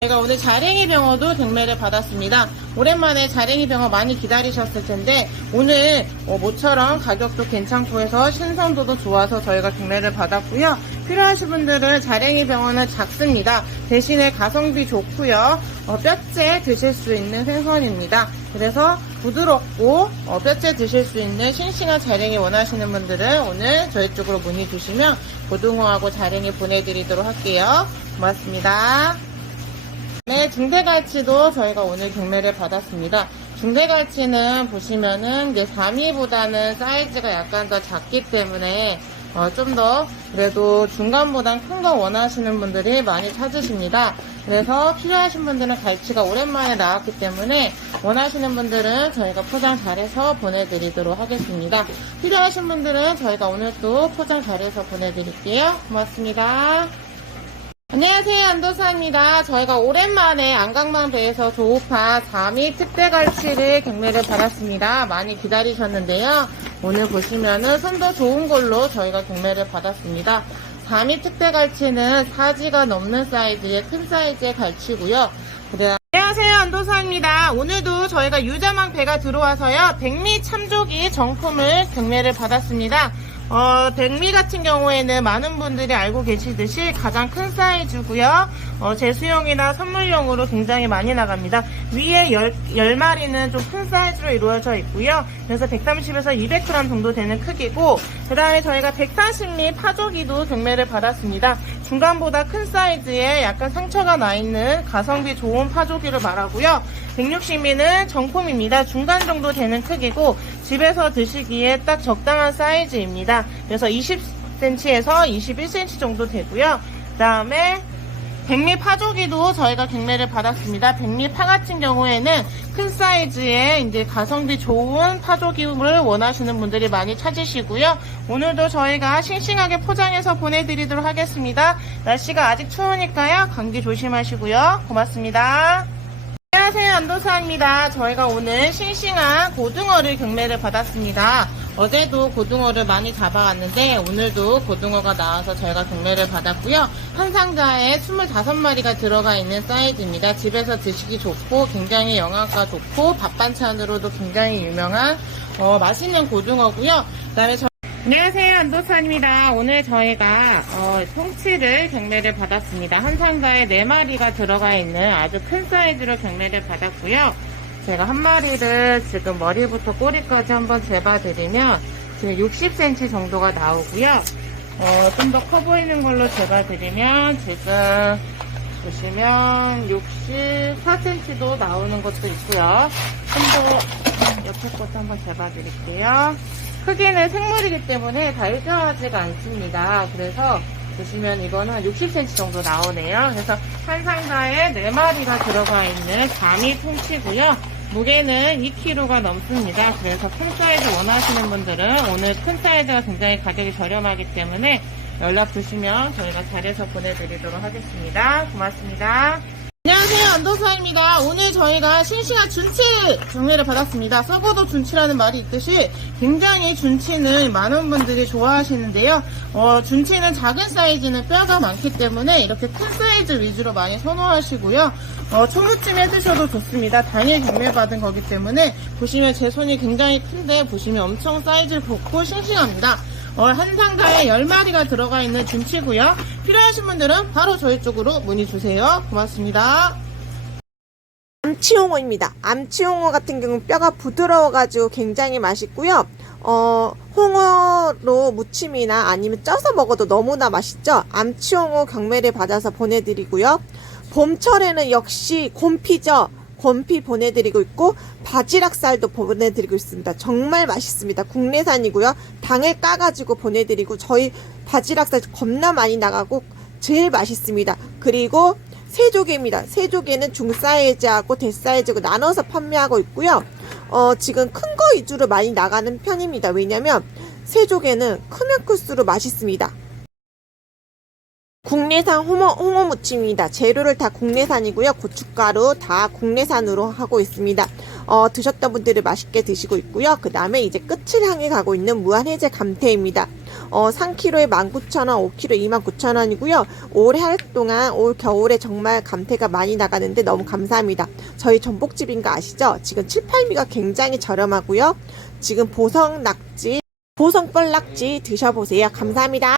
제가 오늘 자랭이 병어도 경매를 받았습니다. 오랜만에 자랭이 병어 많이 기다리셨을 텐데 오늘 어, 모처럼 가격도 괜찮고 해서 신선도도 좋아서 저희가 경매를 받았고요. 필요하신 분들은 자랭이 병어는 작습니다. 대신에 가성비 좋고요. 어, 뼈째 드실 수 있는 생선입니다. 그래서 부드럽고 어, 뼈째 드실 수 있는 싱싱한 자랭이 원하시는 분들은 오늘 저희 쪽으로 문의 주시면 고등어하고 자랭이 보내드리도록 할게요. 고맙습니다. 네, 중대갈치도 저희가 오늘 경매를 받았습니다. 중대갈치는 보시면은 이제 3위보다는 사이즈가 약간 더 작기 때문에 어, 좀 더 그래도 중간보단 큰 거 원하시는 분들이 많이 찾으십니다. 그래서 필요하신 분들은 갈치가 오랜만에 나왔기 때문에 원하시는 분들은 저희가 포장 잘해서 보내드리도록 하겠습니다. 필요하신 분들은 저희가 오늘 또 포장 잘해서 보내드릴게요. 고맙습니다. 안녕하세요 안도사입니다. 저희가 오랜만에 안강만 배에서 조업한 3위 특대갈치를 경매를 받았습니다. 많이 기다리셨는데요. 오늘 보시면은 손도 좋은 걸로 저희가 경매를 받았습니다. 3위 특대갈치는 사지가 넘는 사이즈의 큰 사이즈의 갈치고요. 그래 안녕하세요 안도사입니다. 오늘도 저희가 유자망 배가 들어와서요. 백미 참조기 정품을 경매를 받았습니다. 어, 백미 같은 경우에는 많은 분들이 알고 계시듯이 가장 큰 사이즈고요. 어, 제수용이나 선물용으로 굉장히 많이 나갑니다. 위에 10, 10마리는 좀 큰 사이즈로 이루어져 있고요. 그래서 130에서 200g 정도 되는 크기고 그 다음에 저희가 140미 파조기도 경매를 받았습니다. 중간보다 큰 사이즈에 약간 상처가 나 있는 가성비 좋은 파조기를 말하고요. 160미는 정품입니다. 중간 정도 되는 크기고 집에서 드시기에 딱 적당한 사이즈입니다. 그래서 20cm에서 21cm 정도 되고요. 그 다음에 백미 파조기도 저희가 경매를 받았습니다. 백미 파 같은 경우에는 큰 사이즈의 이제 가성비 좋은 파조기를 원하시는 분들이 많이 찾으시고요. 오늘도 저희가 싱싱하게 포장해서 보내드리도록 하겠습니다. 날씨가 아직 추우니까요. 감기 조심하시고요. 고맙습니다. 안녕하세요 안도사입니다. 저희가 오늘 싱싱한 고등어를 경매를 받았습니다. 어제도 고등어를 많이 잡아왔는데 오늘도 고등어가 나와서 저희가 경매를 받았고요. 한 상자에 25마리가 들어가 있는 사이즈입니다. 집에서 드시기 좋고 굉장히 영양가 좋고 밥 반찬으로도 굉장히 유명한 어, 맛있는 고등어고요. 그 다음에 저 안녕하세요 안도사입니다. 오늘 저희가 어, 통치를 경매를 받았습니다. 한 상자에 4마리가 들어가 있는 아주 큰 사이즈로 경매를 받았고요. 제가 한 마리를 지금 머리부터 꼬리까지 한번 재봐드리면 지금 60cm 정도가 나오고요. 어, 좀 더 커 보이는 걸로 재봐드리면 지금 보시면 64cm도 나오는 것도 있고요. 좀 더 옆에 것도 한번 재봐드릴게요. 크기는 생물이기 때문에 다 일정하지가 않습니다. 그래서 보시면 이거는 60cm 정도 나오네요. 그래서 한 상자에 4마리가 들어가 있는 가미 통치고요. 무게는 2kg가 넘습니다. 그래서 큰 사이즈 원하시는 분들은 오늘 큰 사이즈가 굉장히 가격이 저렴하기 때문에 연락 주시면 저희가 잘해서 보내드리도록 하겠습니다. 고맙습니다. 안녕하세요 안도사입니다. 오늘 저희가 싱싱한 준치를 경매를 받았습니다. 썩어도 준치라는 말이 있듯이 굉장히 준치는 많은 분들이 좋아하시는데요. 어, 준치는 작은 사이즈는 뼈가 많기 때문에 이렇게 큰 사이즈 위주로 많이 선호하시고요. 어, 초무쯤 해드셔도 좋습니다. 당일 경매 받은 거기 때문에 보시면 제 손이 굉장히 큰데 보시면 엄청 사이즈 좋고 싱싱합니다. 어, 한 상자에 10마리가 들어가 있는 준치고요. 필요하신 분들은 바로 저희 쪽으로 문의 주세요. 고맙습니다. 암치홍어입니다. 암치홍어 같은 경우 뼈가 부드러워가지고 굉장히 맛있고요. 어, 홍어로 무침이나 아니면 쪄서 먹어도 너무나 맛있죠. 암치홍어 경매를 받아서 보내드리고요. 봄철에는 역시 곰피죠. 곰피 보내드리고 있고 바지락살도 보내드리고 있습니다. 정말 맛있습니다. 국내산이고요. 당일 까가지고 보내드리고 저희 바지락살 겁나 많이 나가고 제일 맛있습니다. 그리고 세조개입니다. 세조개는 중사이즈하고 대사이즈고 나눠서 판매하고 있고요. 어, 지금 큰 거 위주로 많이 나가는 편입니다. 왜냐면 세조개는 크면 클수록 맛있습니다. 국내산 홍어, 홍어 무침입니다. 재료를 다 국내산이고요. 고춧가루 다 국내산으로 하고 있습니다. 어, 드셨던 분들이 맛있게 드시고 있고요. 그 다음에 이제 끝을 향해 가고 있는 무한해제 감태입니다. 어, 3kg에 19,000원, 5kg 29,000원이고요. 올해 할 동안 올 겨울에 정말 감태가 많이 나가는데 너무 감사합니다. 저희 전복집인 거 아시죠? 지금 7, 8미가 굉장히 저렴하고요. 지금 보성 낙지, 보성 뻘낙지 드셔보세요. 감사합니다.